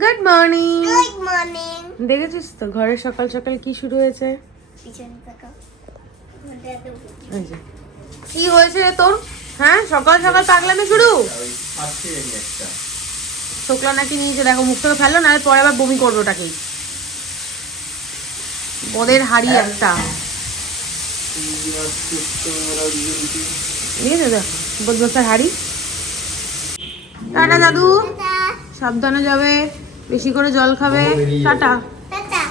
Good morning. Good morning. দেখেছিস তো ঘরে সকাল সকাল কি শুরু হয়েছে? পিছনে তাকাও। এই যে কি হয়েছে রে তোর? হ্যাঁ, সকাল সকাল পাগলামি শুরু। শুক্লা নাকি নিয়েছে, দেখো মুখ থেকে ফেলো, নাহলে পরে আবার বমি করবো ওটাকেই। বদের হাড়ি একটা দেখো, বদবসার হাড়ি। টাটা দাদু, সাবধানে যাবে, বেশি করে জল খাবে। টাটা। টাটা।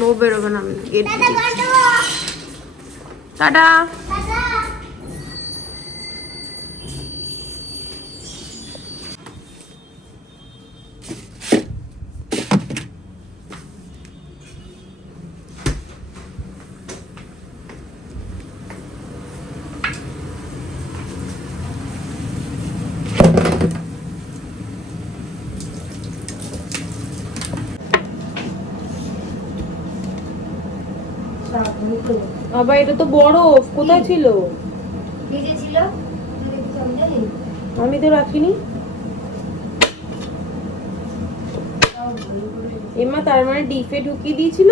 লো বেরোবে না, আমি গেট টাটা বন্ধু। টাটা। টাটা। আবার এটা তো বরফ, কোথায় ছিল? ভিজে ছিল। আমি তো রাখিনি। এমা তার মানে ডিপে ঢুকিয়ে দিয়েছিল।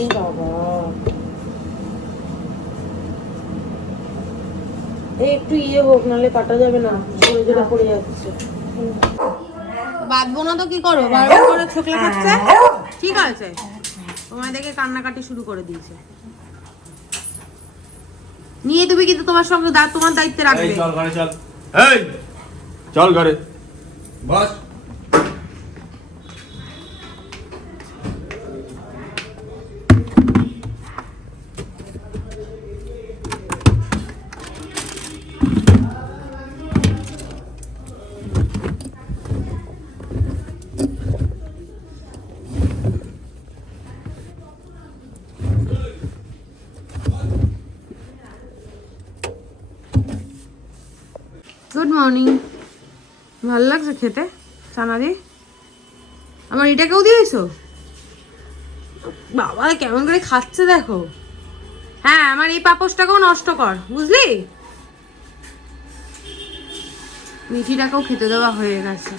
ও বাবা, এই একটু ইয়ে হোক, নাহলে কাটা যাবে না, জোরে জোরে পড়ে যাচ্ছে। বাঁধবো না তো কি করো, বারবার করে ছোকলা খাচ্ছে। ঠিক আছে, তোমায় দেখে কান্নাকাটি শুরু করে দিয়েছে। নিয়ে তুমি কিন্তু তোমার সঙ্গে তোমার দায়িত্বে রাখবে। এই চল ঘরে চল, এই চল ঘরে বস। Good morning. ভালো লাগছে খেতে চানা দিয়ে? আমার এটাকেও দিয়েছো? বাবা কেমন করে খাচ্ছে দেখো। হ্যাঁ, আমার এই পাপোশটাকেও নষ্ট কর, বুঝলি? মিঠিটাকেও খেতে দেওয়া হয়ে গেছে।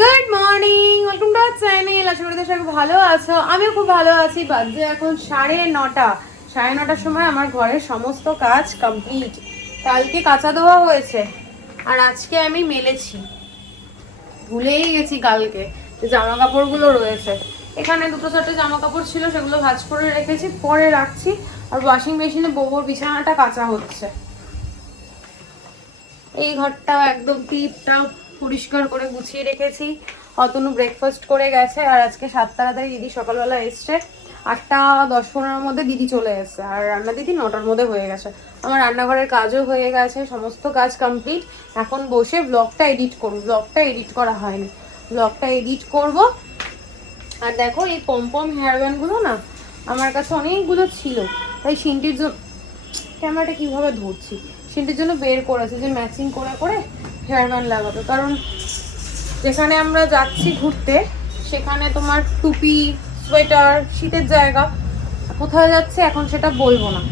Good morning, welcome to our channel. আশা করি সবাই ভালো আছো, আমিও খুব ভালো আছি। বাজে এখন 9:30। 9:30টার সময় আমার ঘরের সমস্ত কাজ কমপ্লিট। কালকে কাঁচা ধোয়া হয়েছে আর আজকে আমি মেলেছি। ভুলেই গেছি কালকে যে জামা কাপড়গুলো রয়েছে এখানে। দুটো চারটে জামা কাপড় ছিল, সেগুলো ভাঁজ করে রেখেছি, পরে রাখছি। আর ওয়াশিং মেশিনে বউর বিছানাটা কাঁচা হচ্ছে। এই ঘরটাও একদম টিপটাপ পরিষ্কার করে গুছিয়ে রেখেছি। অতনু ব্রেকফাস্ট করে গেছে, আর আজকে 7 তাড়াতাড়ি দিদি সকালবেলা এসছে। 8:10-15-এর মধ্যে দিদি চলে এসছে, আর রান্না দিদি 9টার মধ্যে হয়ে গেছে। আমার রান্নাঘরের কাজও হয়ে গেছে, সমস্ত কাজ কমপ্লিট। এখন বসে ব্লগটা এডিট করব। ব্লগটা এডিট করা হয়নি, ব্লগটা এডিট করব। আর দেখো এই পমপম হেয়ার ব্যান্ডগুলো না আমার কাছে অনেকগুলো ছিল, তাই সিনটির জন্য ক্যামেরাটা কীভাবে ধরছি, সেটার জন্য বের করেছে যে ম্যাচিং করে করে হেয়ার ব্যান্ড লাগাতো। কারণ যেখানে আমরা যাচ্ছি ঘুরতে, সেখানে তোমার টুপি, সোয়েটার, শীতের জায়গা, কোথায় যাচ্ছে এখন সেটা বলবো না,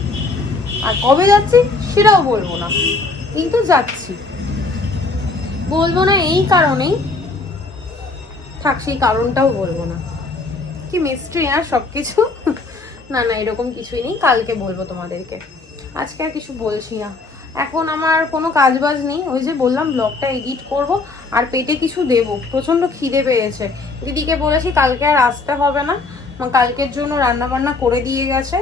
আর কবে যাচ্ছি সেটাও বলবো না, কিন্তু যাচ্ছি। বলবো না এই কারণেই, থাক সেই কারণটাও বলবো না। কি মিস্ট্রি আর সব কিছু। না না, এরকম কিছুই নেই, কালকে বলবো তোমাদেরকে, আজকে আর কিছু বলছি না। এখন আমার কোনো কাজবাজ নেই, ওই যে বললাম ব্লগটা এডিট করব, আর পেটে কিছু দেব। প্রচণ্ড খিদে পেয়েছে, দিদিকে বলেছি কালকে আর আসতে হবে না, কালকের জন্য রান্না বান্না করে দিয়ে গেছে।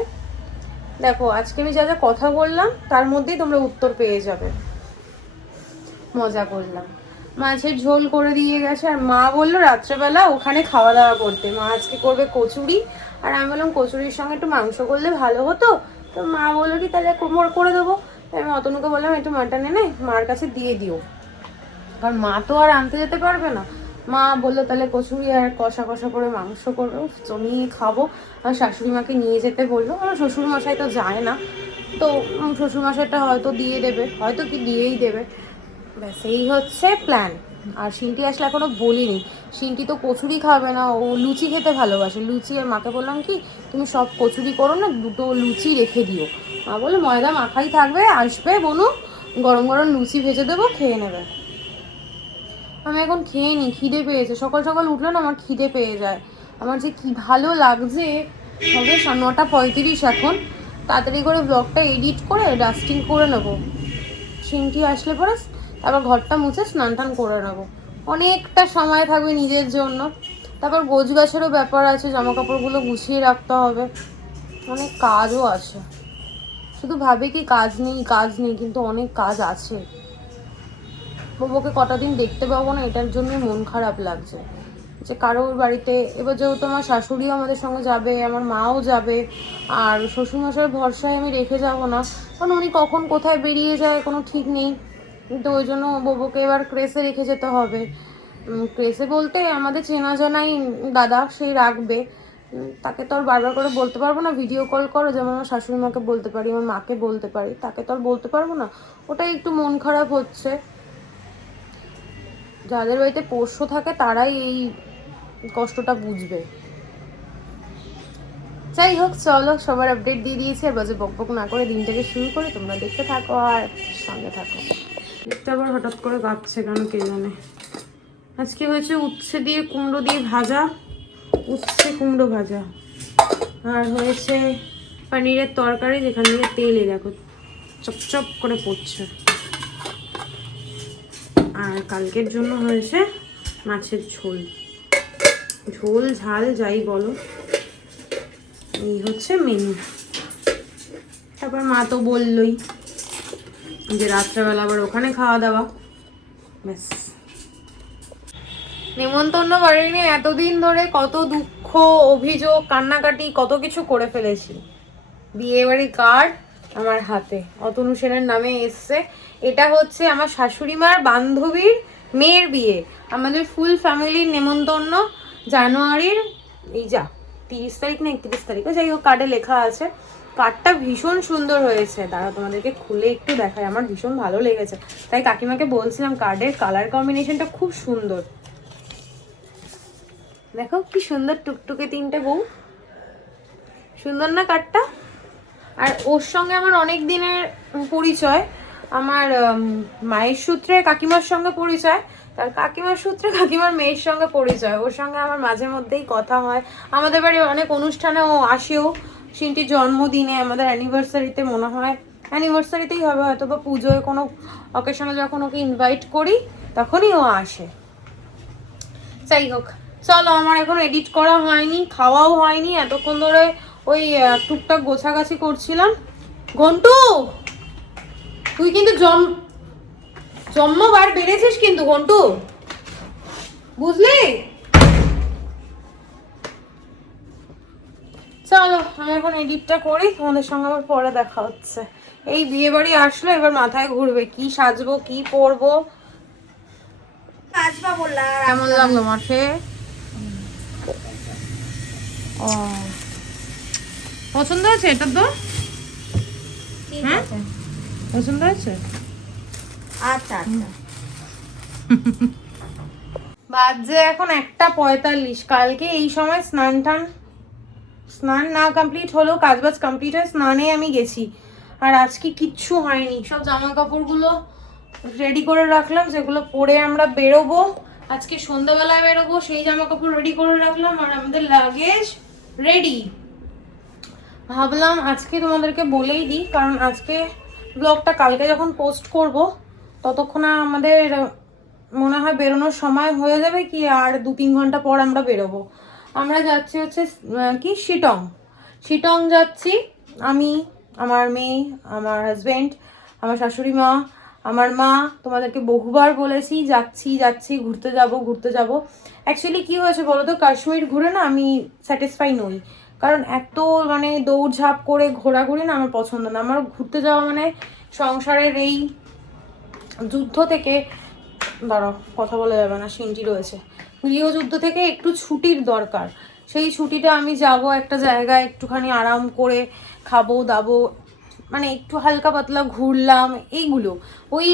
দেখো আজকে আমি যা যা কথা বললাম তার মধ্যেই তোমরা উত্তর পেয়ে যাবে। মজা করলাম। মাছের ঝোল করে দিয়ে গেছে, আর মা বললো রাত্রেবেলা ওখানে খাওয়া দাওয়া করতে। মা আজকে করবে কচুরি, আর আমি বললাম কচুরির সঙ্গে একটু মাংস করলে ভালো হতো। তো মা বললো কি তাহলে কোমর করে দেবো। আমি অতনুকে বললাম একটু মাটন এনে মার কাছে দিয়ে দিও, কারণ মা তো আর আনতে যেতে পারবে না। মা বললো তাহলে কচুরি আর কষা কষা করে মাংস করো, জমিয়ে খাবো। আর শাশুড়ি মাকে নিয়ে যেতে বললো। আমার শ্বশুরমশাই তো যায় না, তো শ্বশুরমশাইটা হয়তো দিয়ে দেবে, হয়তো কি দিয়েই দেবে। ব্যাস এই হচ্ছে প্ল্যান। আর সিনটি আসলে এখনো বলিনি, সিনটি তো কচুরি খাবে না, ও লুচি খেতে ভালোবাসে। লুচি, আর মাকে বললাম কি তুমি সব কচুরি করো না, 2টো লুচি রেখে দিও। মা বললো ময়দা মাখাই থাকবে, আসবে বনু গরম গরম লুচি ভেজে দেবো, খেয়ে নেবে। আমি এখন খেয়ে নি, খিদে পেয়েছে। সকাল সকাল উঠলে না আমার খিদে পেয়ে যায়। আমার যে কি ভালো লাগছে। হবে 9:35 এখন। তাড়াতাড়ি করে ব্লগটা এডিট করে ডাস্টিং করে নেবো। সিনটি আসলে পরে তারপর ঘরটা মুছে স্নান টান করে নেবো। অনেকটা সময় থাকবে নিজের জন্য। তারপর গোছ গাছেরও ব্যাপার আছে, জামা কাপড়গুলো গুছিয়ে রাখতে হবে, অনেক কাজও আছে। শুধু ভাবে কি কাজ নেই, কিন্তু অনেক কাজ আছে। বাবুকে কটা দিন দেখতে পাবো না, এটার জন্য মন খারাপ লাগছে। যে কারোর বাড়িতে এবার যেহেতু আমার শাশুড়িও আমাদের সঙ্গে যাবে, আমার মাও যাবে, আর শ্বশুরমশাইয়ের ভরসায় আমি রেখে যাব না, কারণ উনি কখন কোথায় বেরিয়ে যায় কোনো ঠিক নেই। তো ওই জন্য বাবুকে এবার ক্রেসে রেখে যেতে হবে। ক্রেসে বলতে আমাদের চেনা জানাই দাদা, সেই রাখবে। তাকে তো আর বারবার করে বলতে পারবো না ভিডিও কল করো, যেমন আমার শাশুড়ি মাকে বলতে পারি, আমার মাকে বলতে পারি, তাকে তো আর বলতে পারবো না। ওটাই একটু মন খারাপ হচ্ছে। যাদের বাড়িতে পোষ্য থাকে তারাই এই কষ্টটা বুঝবে। যাই হোক, চলো সবার আপডেট দিয়ে দিয়েছি, আর বাজে বকবক না করে দিনটাকে শুরু করে তোমরা দেখতে থাকো আর সঙ্গে থাকো। দেখতে আবার হঠাৎ করে কাঁপছে কেন কে জানে। আজকে হয়েছে উচ্ছে দিয়ে কুমড়ো দিয়ে ভাজা, উচ্ছে কুমড়ো ভাজা, আর হয়েছে পনিরের তরকারি, যেখান থেকে তেলে দেখো চপচপ করে পড়ছে। আর কালকের জন্য হয়েছে মাছের ঝোল, ঝোল ঝাল যাই বলো, এই হচ্ছে মেনু। তারপর মা তো বললই যে রাত্রেবেলা আবার ওখানে খাওয়া দাওয়া, ব্যাস। নেমন্তন্ন বাড়িনি এতদিন ধরে, কত দুঃখ অভিযোগ কান্নাকাটি কত কিছু করে ফেলেছি। বিয়ে বাড়ি কার্ড আমার হাতে অতনু সেনের নামে এসছে। এটা হচ্ছে আমার শাশুড়ি মার বান্ধবীর মেয়ের বিয়ে। আমাদের ফুল ফ্যামিলির নেমন্তন্ন জানুয়ারির এই 30 তারিখ না 31 তারিখ, যাই হোক কার্ডে লেখা আছে। কার্ডটা ভীষণ সুন্দর হয়েছে, দাঁড়া তোমাদেরকে খুলে একটু দেখাই, আমার ভীষণ ভালো লেগেছে। তাই কাকিমাকে বলছিলাম কার্ডের কালার কম্বিনেশনটা খুব সুন্দর। দেখো কি সুন্দর টুকটুকে 3টে বউ, সুন্দর না কার্ডটা? আর ওর সঙ্গে আমার অনেক দিনের পরিচয়। আমার মায়ের সূত্রে কাকিমার সঙ্গে পরিচয়, তার কাকিমার সূত্রে কাকিমার মেয়ের সঙ্গে পরিচয়। ওর সঙ্গে আমার মাঝে মধ্যেই কথা হয়। আমাদের বাড়ি অনেক অনুষ্ঠানে ও আসেও। সিনটির জন্মদিনে, আমাদের অ্যানিভার্সারিতে, মনে হয় অ্যানিভার্সারিতেই হবে হয়তো, বা পুজোয় কোনো অকেশনে যখন ওকে ইনভাইট করি তখনই ও আসে। যাই হোক, চলো, আমার এখন এডিট করা হয়নি, খাওয়াও হয়নি, এতক্ষণ ধরে ওই টুকটাক গোছাগাছি করছিলাম। ঘন্টু, তুই কিন্তু জন্মবার বেড়েছিস কিন্তু ঘন্টু, বুঝলি? চলো আমি এখন এডিটটা করি, তোমাদের সঙ্গে আবার পরে দেখা হচ্ছে। এই বিয়ে বাড়ি আসলো, এবার মাথায় ঘুরবে কি সাজবো কি পরবো। কেমন লাগলো মাঠে? ও পছন্দ হয়েছে এটা তো? হ্যাঁ পছন্দ হয়েছে। আচ্ছা আচ্ছা। বাজে এখন 1:45। কালকে এই সময় স্নান না কমপ্লিট হলেও কাজবাজ কমপ্লিট হয়, স্নানে আমি গেছি। আর আজকে কিচ্ছু হয়নি, সব জামা কাপড়গুলো রেডি করে রাখলাম, যেগুলো পরে আমরা বেরোবো। আজকে সন্ধ্যাবেলায় বেরোবো, সেই জামা কাপড় রেডি করে রাখলাম, আর আমাদের লাগেজ রেডি। ভাবলাম আজকে তোমাদেরকে বলেই দিই, কারণ আজকে ব্লগটা কালকে যখন পোস্ট করব ততক্ষণ আমাদের মনে হয় বেরোনোর সময় হয়ে যাবে, কি আর 2-3 ঘন্টা পর আমরা বেরোবো। আমরা যাচ্ছি হচ্ছে কি শিটং যাচ্ছি। আমি, আমার মেয়ে, আমার হাজবেন্ড, আমার শাশুড়ি মা, আমার মা। তোমাদেরকে বহুবার বলেছি যাচ্ছি ঘুরতে যাব। অ্যাকচুয়ালি কি হয়েছে বলো তো, কাশ্মীর ঘুরে না আমি স্যাটিসফাই নই, কারণ এত মানে দৌড়ঝাঁপ করে ঘোরাঘুরি না আমার পছন্দ না। আমার ঘুরতে যাওয়া মানে সংসারের এই যুদ্ধ থেকে, দাঁড়াও কথা বলা যাবে না, সিনটি রয়েছে, গৃহযুদ্ধ থেকে একটু ছুটির দরকার। সেই ছুটিটা আমি যাব একটা জায়গায়, একটুখানি আরাম করে খাবো দাবো, মানে একটু হালকা পাতলা ঘুরলাম, এইগুলো। ওই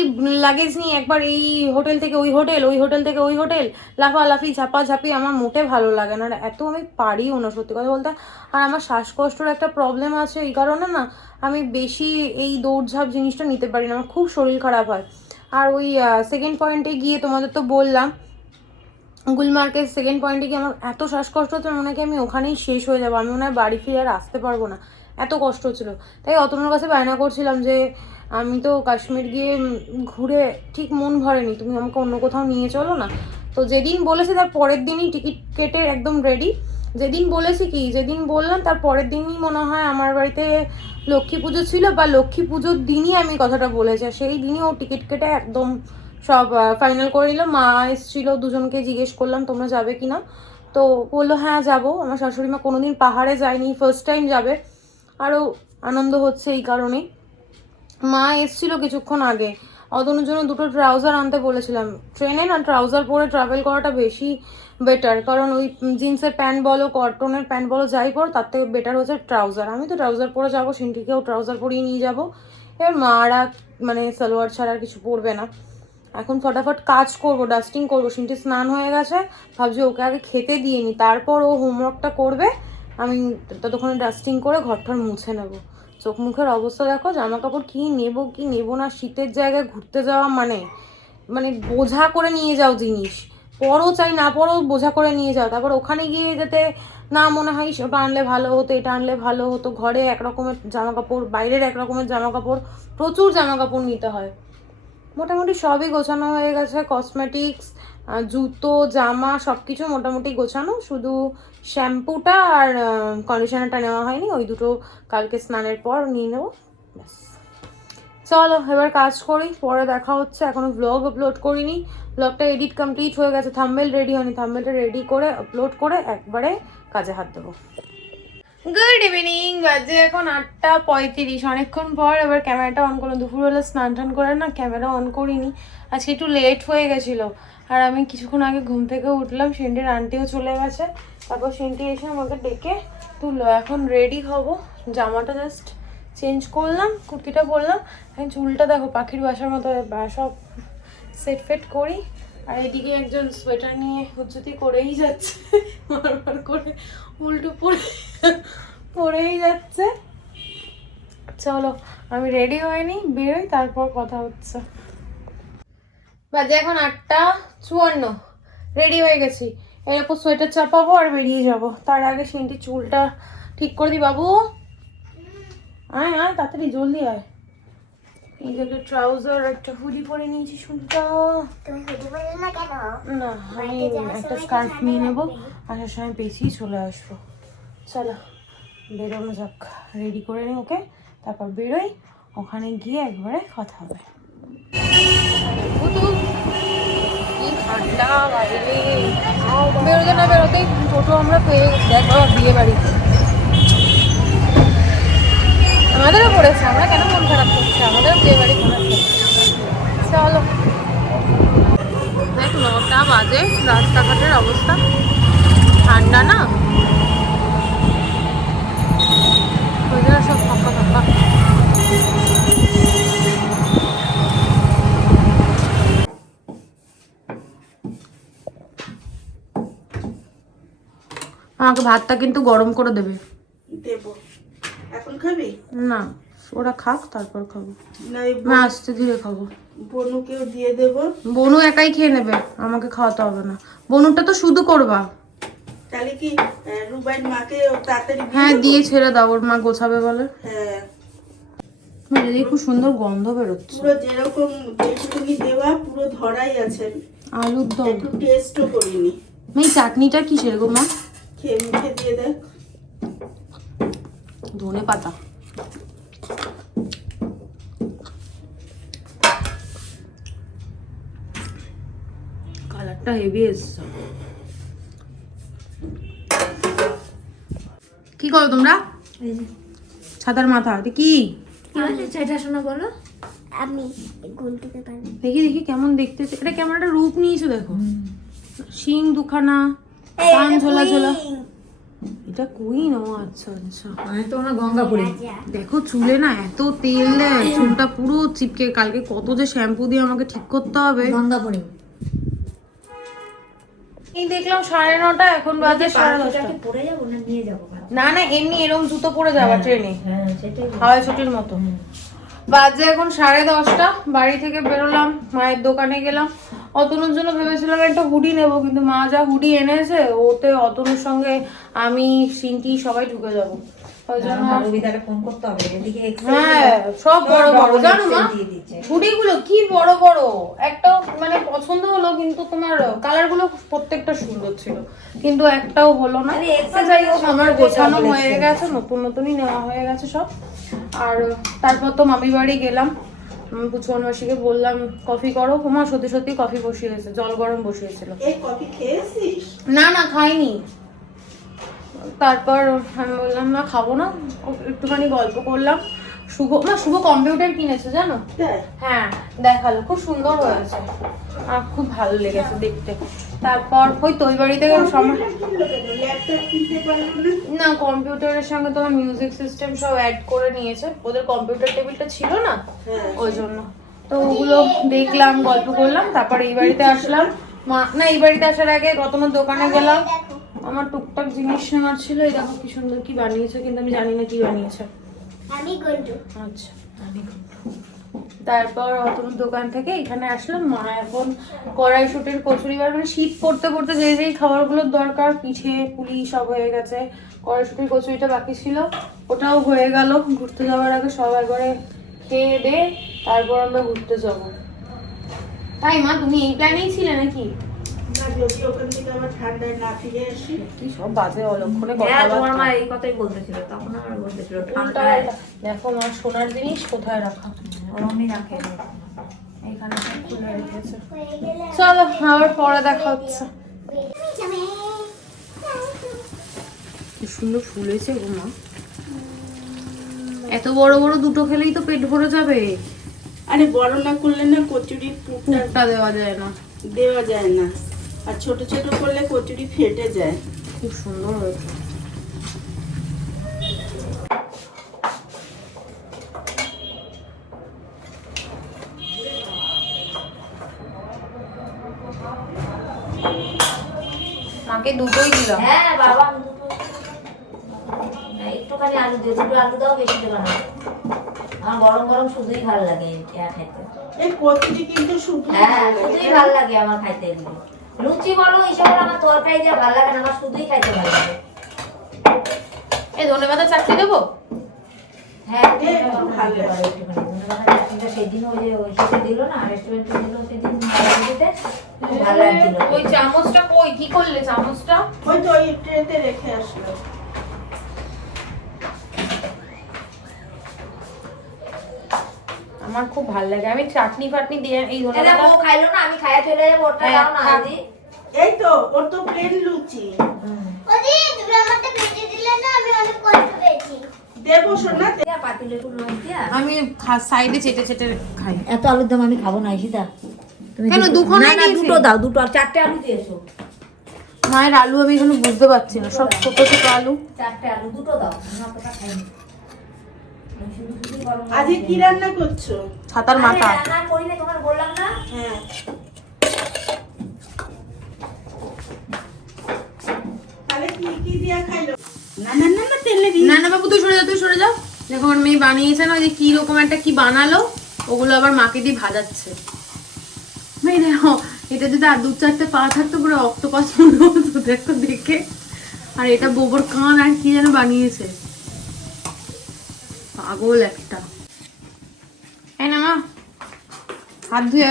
লাগেজ নিয়ে একবার এই হোটেল থেকে ওই হোটেল, ওই হোটেল থেকে ওই হোটেল, লাফালাফি ঝাপাঝাপি আমার মোটে ভালো লাগে না, আর এত আমি পারিও না সত্যি কথা বলতে। আর আমার শ্বাসকষ্টর একটা প্রবলেম আছে, এই কারণে না আমি বেশি এই দৌড়ঝাঁপ জিনিসটা নিতে পারি না, আমার খুব শরীর খারাপ হয়। আর ওই সেকেন্ড পয়েন্টে গিয়ে তোমাদের তো বললাম, গুলমার্গের সেকেন্ড পয়েন্টে গিয়ে আমার এত শ্বাসকষ্ট হচ্ছে, মনে হয় কি আমি ওখানেই শেষ হয়ে যাবো, আমি মনে হয় বাড়ি ফিরে আর আসতে পারবো না, এত কষ্ট হচ্ছিলো। তাই অতনুর কাছে বায়না করছিলাম যে আমি তো কাশ্মীর গিয়ে ঘুরে ঠিক মন ভরেনি, তুমি আমাকে অন্য কোথাও নিয়ে চলো না। তো যেদিন বলেছে তার পরের দিনই টিকিট কেটে একদম রেডি। যেদিন বলেছি কি, যেদিন বললাম তার পরের দিনই মনে হয় আমার বাড়িতে লক্ষ্মী পুজো ছিল, বা লক্ষ্মী পুজোর দিনই আমি কথাটা বলেছি, সেই দিনই ও টিকিট কেটে একদম সব ফাইনাল করে নিল। মা এসেছিলো, দুজনকে জিজ্ঞেস করলাম তোমরা যাবে কি না, তো বললো হ্যাঁ যাবো। আমার শাশুড়ি মা কোনোদিন পাহাড়ে যায়নি, ফার্স্ট টাইম যাবে, আরও আনন্দ হচ্ছে এই কারণেই। মা এসেছিলো কিছুক্ষণ আগে, অতনুর জন্য দুটো ট্রাউজার আনতে বলেছিলাম। ট্রেনে না ট্রাউজার পরে ট্রাভেল করাটা বেশি বেটার, কারণ ওই জিন্সের প্যান্ট বলো, কটনের প্যান্ট বলো, যাই পর তার থেকে বেটার হচ্ছে ট্রাউজার। আমি তো ট্রাউজার পরে যাবো, সিন্টিকেও ট্রাউজার পরেই নিয়ে যাবো। এবার মারা মানে সালোয়ার ছাড়া আর কিছু পরবে না। এখন ফটাফট কাজ করবো, ডাস্টিং করবো। সিন্টি স্নান হয়ে গেছে, ভাবছি ওকে আগে খেতে দিয়ে নি, তারপর ও হোমওয়ার্কটা করবে, আমি ততক্ষণে ডাস্টিং করে ঘরটার মুছে নেবো। চোখ মুখের অবস্থা দেখো, জামা কাপড় কী নেবো কি নেবো না, শীতের জায়গায় ঘুরতে যাওয়া মানে মানে বোঝা করে নিয়ে যাও জিনিস, পরও চাই না পরও বোঝা করে নিয়ে যাও। তারপর ওখানে গিয়ে যাতে না মনে হয় ওটা আনলে ভালো হতো, এটা আনলে ভালো হতো। ঘরে এক রকমের জামা কাপড়, বাইরের এক রকমের জামা কাপড়, প্রচুর জামা কাপড় নিতে হয়। মোটামুটি সবই গোছানো হয়ে গেছে, কসমেটিক্স, জুতো, জামা সব কিছু মোটামুটি গোছানো, শুধু শ্যাম্পুটা আর কন্ডিশনারটা নেওয়া হয়নি, ওই দুটো কালকে স্নানের পর নিয়ে নেবো, ব্যাস। চলো এবার কাজ করি, পরে দেখা হচ্ছে। এখনো ব্লগ আপলোড করিনি, ব্লগটা এডিট কমপ্লিট হয়ে গেছে, থাম্বনেল রেডি হয়নি, থাম্বনেলটা রেডি করে আপলোড করে একবারে কাজে হাত দেবো। গুড ইভিনিং, বাজে এখন 8:35, অনেকক্ষণ পর এবার ক্যামেরাটা অন করলাম। দুপুরবেলা স্নান টান করে না ক্যামেরা অন করিনি, আজকে একটু লেট হয়ে গেছিলো। আর আমি কিছুক্ষণ আগে ঘুম থেকে উঠলাম, সেন্টির আন্টিও চলে গেছে, তারপর সেন্টি এসে আমাকে ডেকে তুললো। এখন রেডি হবো, জামাটা জাস্ট চেঞ্জ করলাম, কুর্তিটা পরলাম, এখন চুলটা দেখো পাখির বাসার মতো সব সেট ফেট করি। আর এদিকে একজন সোয়েটার নিয়ে হুজ্জুতি করেই যাচ্ছে, বারবার করে উল্টো পড়েই যাচ্ছে। চলো আমি রেডি হয়নি, বেরোই, তারপর কথা হচ্ছে। বাজে এখন 8:54, রেডি হয়ে গেছি, এরপর সোয়েটার চাপাবো আর বেরিয়ে যাব। তার আগে সেন্টি চুলটা ঠিক করে দিই। বাবু আয় আয় তাড়াতাড়ি, জলদি আয়। এই যে একটা ট্রাউজার একটা হুডি পরে নিয়েছি, শুনটা তুমি হুডি পরলে না কেন? না আমি একটা স্কার্ফ নিয়ে নেবো, আসার সময় পেয়েছিই চলে আসবো। চলো বেরোনো যাক, রেডি করে নিই ওকে, তারপর বেরোই, ওখানে গিয়ে একবারে কথা হবে। কি ঠান্ডা বাইরে, বেরোতে না বেরোতেই টোটো আমরা পেয়ে গেছি। দেখ বাবা বিয়ে বাড়িতে আমাদেরও পড়েছে, আমরা কেন মন খারাপ করছি, আমাদেরও বিয়ে বাড়ি পড়েছে। চলো দেখ 9টা বাজে, রাস্তাঘাটের অবস্থা ঠান্ডা না, সব ফাঁকা ফাঁকা। আমাকে ভাতটা কিন্তু গরম করে দেবে। দেবো, এখন খাবি না ওরা খাক তারপর খাবো, না? না আস্তে ধীরে খাবো। বনুকেও দিয়ে দেবো। বনু একাই খেয়ে নেবে, আমাকে খাওয়াতে হবে না। বনুটা তো শুধু করবা। তাহলে কি রুবাইন মাকে তাড়াতাড়ি হ্যাঁ দিয়ে ছেড়ে দাও, ওর মা গোছাবে বলে। হ্যাঁ মেরে খুব সুন্দর গন্ধ বেরোচ্ছে, পুরো যেরকম যেটুকুনি দেওয়া পুরো ধরাই আছে, আলুর দম। একটু টেস্টও করিনি। এই চাটনিটা কি সেরকম মা? খেয়ে মুখে দিয়ে দেখ, ধনে পাতা। কালারটা হেভি এসছে। কি করো তোমরা? ছাতার মাথা কি সেটা শোনা বলো। আমি গুলটিতে পারি, দেখি দেখি কেমন দেখতে, এটা কেমন একটা রূপ নিয়েছো দেখো, শিং দুখানা, কান ঝোলা ঝোলা। এটা কুইন, ও আচ্ছা আচ্ছা। আমি তো না গঙ্গাপুরে। দেখো চুলে না এত তেল দেয়, চুলটা পুরো চিপকে। কালকে কত যে শ্যাম্পু দিয়ে আমাকে ঠিক করতে হবে। গঙ্গাপুরে। এই দেখলাম 9:30, এখন বাজে 10:30। পরে যাবো না নিয়ে যাবো? না না, এমনি এরকম জুতো পরে যাবা ট্রেনে, হ্যাঁ সেটাই। হাওয়াই ছুটির মতো। বাজে এখন 10:30, বাড়ি থেকে বেরোলাম, মায়ের দোকানে গেলাম। অতনুর জন্য ভেবেছিলাম একটা হুডি নেবো, কিন্তু মা যা হুডি এনেছে, ওতে অতনুর সঙ্গে আমি সিনটি সবাই ঢুকে যাবো। ওই জন্য রবিদারে ফোন করতে হবে এদিকে। হ্যাঁ সব বড় বড়, জানো মা হুডি গুলো কি বড় বড়। একটা মানে পছন্দ হলো, কিন্তু তোমার কালার গুলো প্রত্যেকটা সুন্দর ছিল, কিন্তু একটাও হলো না। যাই হোক, আমার গোছানো হয়ে গেছে, নতুন নতুনই নেওয়া হয়ে গেছে সব। আর তারপর তো মামি বাড়ি গেলাম, পুচুয়ান মাসিকে বললাম কফি করো। মা সত্যি সত্যি কফি বসিয়েছে, জল গরম বসিয়েছিল। না না খাইনি। তারপর আমি বললাম না খাবো না, একটুখানি গল্প করলাম। শুভ কম্পিউটার কিনেছে জানো? হ্যাঁ দেখালো, খুব সুন্দর হয়েছে, আমার খুব ভালো লেগেছে দেখতে। তারপর ওই তো ওই বাড়িতে না, কম্পিউটারের সঙ্গে তোমার মিউজিক সিস্টেম সব অ্যাড করে নিয়েছে, ওদের কম্পিউটার টেবিলটা ছিল না ওই জন্য। তো ওগুলো দেখলাম, গল্প করলাম। তারপর এই বাড়িতে আসলাম। না, এই বাড়িতে আসার আগে রতনের দোকানে গেলাম, আমার টুকটাক জিনিস নেওয়ার ছিল। এই দেখো কি সুন্দর কি বানিয়েছে, কিন্তু আমি জানি না কি বানিয়েছে। আচ্ছা, তারপর অতনুর দোকান থেকে এখানে আসলাম। মা এখন কড়াইশুটির কচুরি, মানে শীত পড়তে পড়তে যে যেই খাবারগুলোর দরকার, পিঠে পুলি সব হয়ে গেছে। কড়াইশুটির কচুরিটা বাকি ছিল, ওটাও হয়ে গেল। ঘুরতে যাওয়ার আগে সব একবারে খেয়ে দে, তারপর আমরা ঘুরতে যাবো। তাই মা, তুমি এই প্ল্যানেই ছিলে নাকি? যদি ওখান থেকে আবার ঠান্ডায় না ফিরে আসি। কি সব বাজে অলক্ষণে হ্যাঁ তোমার মা কথা। এই কথাই বলতেছিল, তখন আমার বলতেছিল উল্টা ঠান্ডায়। পাল্টা। দেখো মা সোনার জিনিস কোথায় রাখা, ওরমই রাখে। এখানে সব খুলে রেখেছে। চলো আবার পরে দেখা হচ্ছে। কি সুন্দর ফুলেছে গো মা, এত বড় বড় দুটো খেলেই তো পেট ভরে যাবে। আরে বড় না করলে না কচুরির পুরটা পুরটা দেওয়া যায় না। দেওয়া যায় না, আর ছোট ছোট করলে কচুরি ফেটে যায়। খুব সুন্দর হয়েছে। মাকে দুটোই দিলাম। হ্যাঁ বাবা, আমি দুটো একটুখানি আলু দিয়ে, দুটো আলু দাও, বেশি দেবো না। আমার গরম গরম শুধুই ভালো লাগে খাইতে। এই কচুরি কিন্তু শুধু হ্যাঁ শুধুই ভালো লাগে আমার খাইতে। এগুলো লুচি বলো এইসব বলো, আমার তরকারি যা ভালো লাগে না, আমার শুধুই খাইতে ভালো লাগে। এই ধনেপাতা চাটনি দেবো? হ্যাঁ একটু ভালো লাগে। সেদিন ওই যে ওই সাথে দিল না, রেস্টুরেন্টে দিল সেদিন দিতে, খুব ভালো লাগছিল। ওই চামচটা কই, কি করলে চামচটা? ওই তো ওই ট্রেতে রেখে আসলো। আমার খুব ভালো লাগে, আমি চাটনি ফাটনি দিয়ে এই এটা ধনেপাতা। ও খাইলো না, আমি খাইয়া চলে যাবো, ওটা হ্যাঁ, দাও না থাক। দিদি। এই তো ওর তো প্লেন লুচি দেবো শোনা। পাতিলে একটু লোক দিয়া। আমি সাইডে চেটে চেটে খাই। এত আলুর দম আমি খাবো না, ঈশিতা। তুমি কেন, দুখানা না না দিয়েছি? দুটো দাও, দুটো আর চারটে আলু দিয়েছো। মায়ের আলু আমি এখানে বুঝতে পারছি না, সব ছোট ছোট আলু। চারটে আলু, দুটো দাও, আমি অতটা খাইনি। আমি শুধু শুধু গরম গরম আজকে কি রান্না করছো? ছাতার আরে মাথা। রান্না করি না, তোমার বললাম না। হ্যাঁ, তাহলে কি কি দিয়া খাইলো? না না না না, তেলে দিই। না না বাবু, তুই সরে যাও, তুই সরে যাও। দেখো আমার মেয়ে বানিয়েছে না, ওই যে কি রকম একটা কি বানালো, ওগুলো আবার মাকে দিয়ে ভাজাচ্ছে। মেয়ে দেখো, এটা যদি আর দু চারটে পা থাকতো পুরো অক্টোপাস মনে হতো, দেখো দেখে। আর এটা গোবর কান আর কি যেন বানিয়েছে, পাগল একটা। এই না মা, হাত ধুয়ে।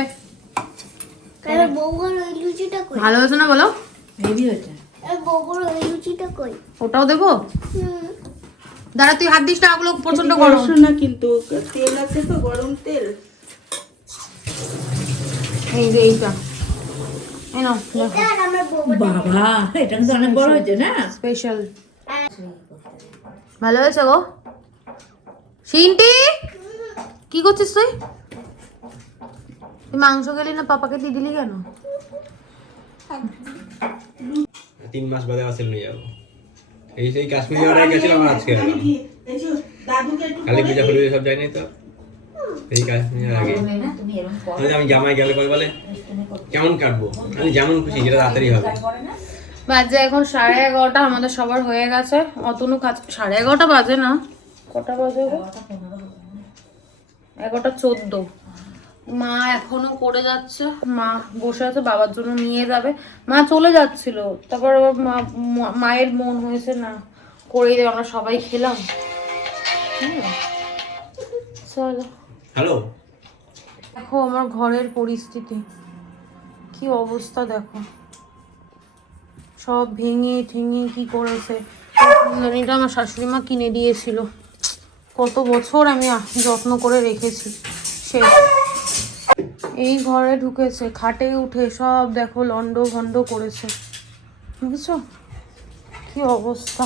ভালো হয়েছে না বলো? হেভি হয়েছে। ওটাও দেবো? দাঁড়া, তুই হাত দিস না, ওগুলো প্রচন্ড গরম। না কিন্তু তেল আছে তো, গরম তেল। এই যে এইটা, এই নাও, বাবা এটা কিন্তু অনেক বড় হয়েছে না। স্পেশাল। ভালো হয়েছে গো। সিনটি, কি করছিস তুই? তুই মাংস খেলি না, পাপাকে দিয়ে দিলি কেন? 3 মাস বাদে আসল নিয়ে যাবো। এই সেই কাশ্মীরি অর্ডার গেছিলাম আজকে আমি কি- এই যে দাদুকে একটু কালী করে পূজা দিই। হলুদে সব যায়নি তো এই কাশ্মীরের আগে তুমি না, তুমি এরকম করো। তাহলে আমি জামাই গেলে পরে বলে তুমি করতে কেমন কাটবো আমি যেমন খুশি যেটা তাড়াতাড়ি হবে করে না? বাজে এখন 11:30 আমাদের সবার হয়ে গেছে। অতনু কাজ 11:30 বাজে না, কটা বাজে গো? 11:14। মা এখনো করে যাচ্ছে, মা বসে আছে, বাবার জন্য নিয়ে যাবে। মা চলে যাচ্ছিল, তারপর আবার মায়ের মন হয়েছে না করেই দেবে, আমরা সবাই খেলাম। চলো হ্যালো দেখো আমার ঘরের পরিস্থিতি কি অবস্থা, দেখো সব ভেঙে ঠেঙে কি করেছে। ফুলদানিটা আমার শাশুড়ি মা কিনে দিয়েছিল, কত বছর আমি যত্ন করে রেখেছি। সে এই ঘরে ঢুকেছে, খাটে উঠে সব দেখো লন্ড ভন্ড করেছে, বুঝছো কি অবস্থা।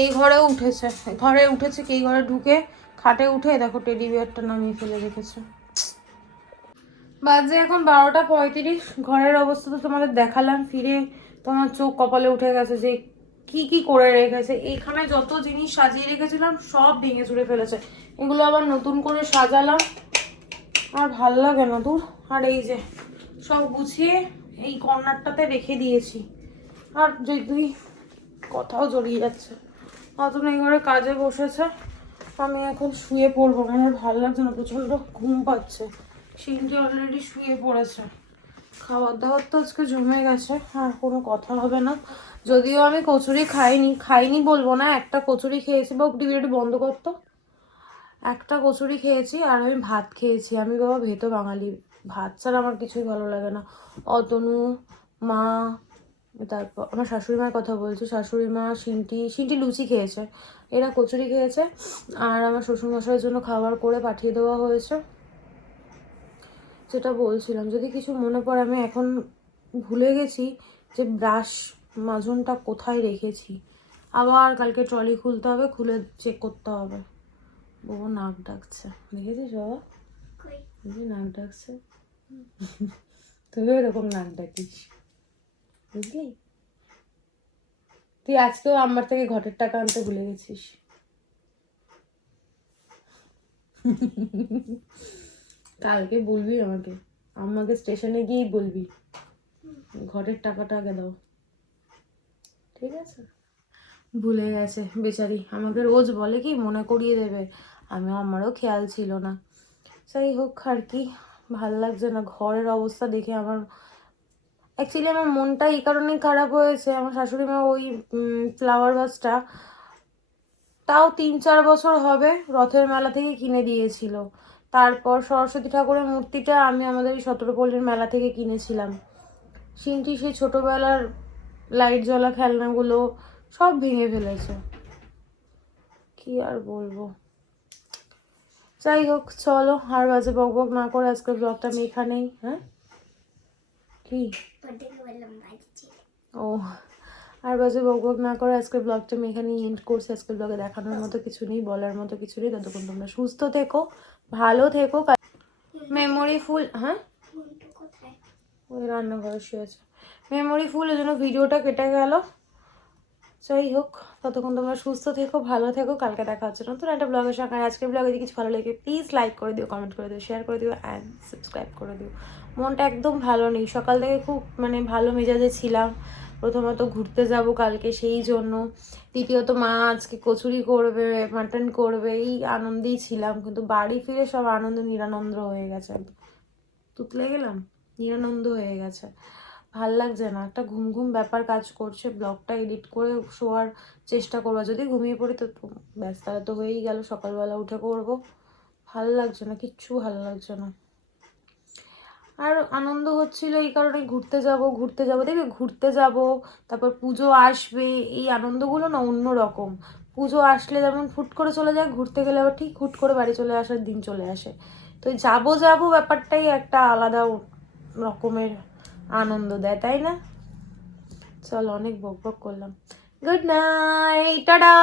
এই ঘরে উঠেছে, ঘরে উঠেছে কি, এই ঘরে ঢুকে খাটে উঠে দেখো টেডি বিয়ারটা নামিয়ে ফেলে রেখেছে। বাজে এখন 12:35। ঘরের অবস্থা তো তোমাদের দেখালাম, ফিরে তোমার চোখ কপালে উঠে গেছে যে কি কি করে রেখেছে। এইখানে যত জিনিস সাজিয়ে রেখেছিলাম সব ভেঙে চুরে ফেলেছে, এগুলো আবার নতুন করে সাজালাম, আর ভাল লাগে না দূর। আর এই যে সব গুছিয়ে এই কর্নারটাতে রেখে দিয়েছি, আর যে দুই কথাও জড়িয়ে যাচ্ছে। অতন এই ঘরে কাজে বসেছে, আমি এখন শুয়ে পড়বো, আমার আর ভালো লাগছে না, প্রচণ্ড ঘুম পাচ্ছে। সিনটি অলরেডি শুয়ে পড়েছে। খাবার দাবার তো আজকে জমে গেছে, আর কোনো কথা হবে না। যদিও আমি কচুরি খাইনি বলবো না, একটা কচুরি খেয়েছি, বা টিভিটা বন্ধ করতো, একটা কচুরি খেয়েছি, আর আমি ভাত খেয়েছি। আমি বাবা ভেতো বাঙালি, ভাত ছাড়া আমার কিছুই ভালো লাগে না। অতনু, মা, তারপর আমার শাশুড়ি মার কথা বলছি, শাশুড়ি মা, সিনটি লুচি খেয়েছে, এরা কচুরি খেয়েছে, আর আমার শ্বশুরমশাইয়ের জন্য খাবার করে পাঠিয়ে দেওয়া হয়েছে। যেটা বলছিলাম, যদি কিছু মনে পড়ে, আমি এখন ভুলে গেছি যে ব্রাশ মাজনটা কোথায় রেখেছি। আবার কালকে ট্রলি খুলতে হবে, খুলে চেক করতে হবে। বাবা নাক ডাকছে, দেখেছিস বাবা, নাক ডাকছে, তুইও এরকম নাক ডাকিস, বুঝলি? তুই আজকেও আমার থেকে ঘটের টাকা আনতে ভুলে গেছিস। কালকে বলবি আমাকে স্টেশনে গিয়েই বলবি ঘরের টাকাটা আগে দাও, ঠিক আছে? ভুলে গেছে বেচারি, আমাকে রোজ বলে কি মনে করিয়ে দেবে, আমারও খেয়াল ছিল না। যাই হোক, আর কি ভাল লাগছে না ঘরের অবস্থা দেখে। আমার অ্যাকচুয়ালি আমার মনটা এই কারণেই খারাপ হয়েছে, আমার শাশুড়ি মা ওই ফ্লাওয়ার ভাসটা তাও 3-4 বছর হবে রথের মেলা থেকে কিনে দিয়েছিল। তারপর সরস্বতী ঠাকুরের মূর্তিটা আমি আমাদের এই 17পল্লীর মেলা থেকে কিনেছিলাম। সিনটি সেই ছোটোবেলার লাইট জ্বলা খেলনাগুলো সব ভেঙে ফেলেছে, কি আর বলবো। যাই হোক চলো, আর বাজে বকবক না করে আজকের ব্লগটা আমি এখানেই, হ্যাঁ কি ও, আর বাজে বকবক না করে আজকের ব্লগটা আমি এখানেই এন্ড করছি। আজকের ব্লগে দেখানোর মতো কিছু নেই, বলার মতো কিছু নেই। ততক্ষণ তোমরা সুস্থ থেকো, ভালো থেকো, মেমোরি ফুল। হ্যাঁ ওই রান্নাঘরে শুয়েছে, মেমোরি ফুল, এই জন্য ভিডিওটা কেটে গেল। যাই হোক, ততক্ষণ তোমরা সুস্থ থেকো, ভালো থেকো, কালকে দেখা হচ্ছে নতুন একটা ব্লগের সঙ্গে। আজকের ব্লগে যদি কিছু ভালো লাগে প্লিজ লাইক করে দিও, কমেন্ট করে দিও, শেয়ার করে দিও, অ্যান্ড সাবস্ক্রাইব করে দিও। মনটা একদম ভালো নেই, সকাল থেকে খুব ভালো মেজাজে ছিলাম। প্রথমত ঘুরতে যাব কালকে, সেই জন্য। দ্বিতীয়ত মা আজকে কচুরি করবে, মাটন করবে, এই আনন্দেই ছিলাম। কিন্তু বাড়ি ফিরে সব আনন্দ নিরানন্দ হয়ে গেছে, তুতলে গেলাম, নিরানন্দ হয়ে গেছে, ভাল লাগছে না, একটা ঘুম ঘুম ব্যাপার কাজ করছে। ব্লগটা এডিট করে শোয়ার চেষ্টা করবো, যদি ঘুমিয়ে পড়ি তো ব্যাস, তাহলে তো হয়েই গেল, সকালবেলা উঠে করবো। ভাল লাগছে না, কিচ্ছু ভালো লাগছে না। আর আনন্দ হচ্ছিল এই কারণে, ঘুরতে যাব দেখবে, ঘুরতে যাব, তারপর পুজো আসবে, এই আনন্দগুলো না অন্য রকম। পুজো আসলে যেমন ফুট করে চলে যায়, ঘুরতে গেলে আবার ঠিক হুট করে বাড়ি চলে আসার দিন চলে আসে। তো যাব ব্যাপারটাই একটা আলাদা রকমের আনন্দ দেয়, তাই না? চলো, অনেক বক বক করলাম, গুড নাইট, টাটা।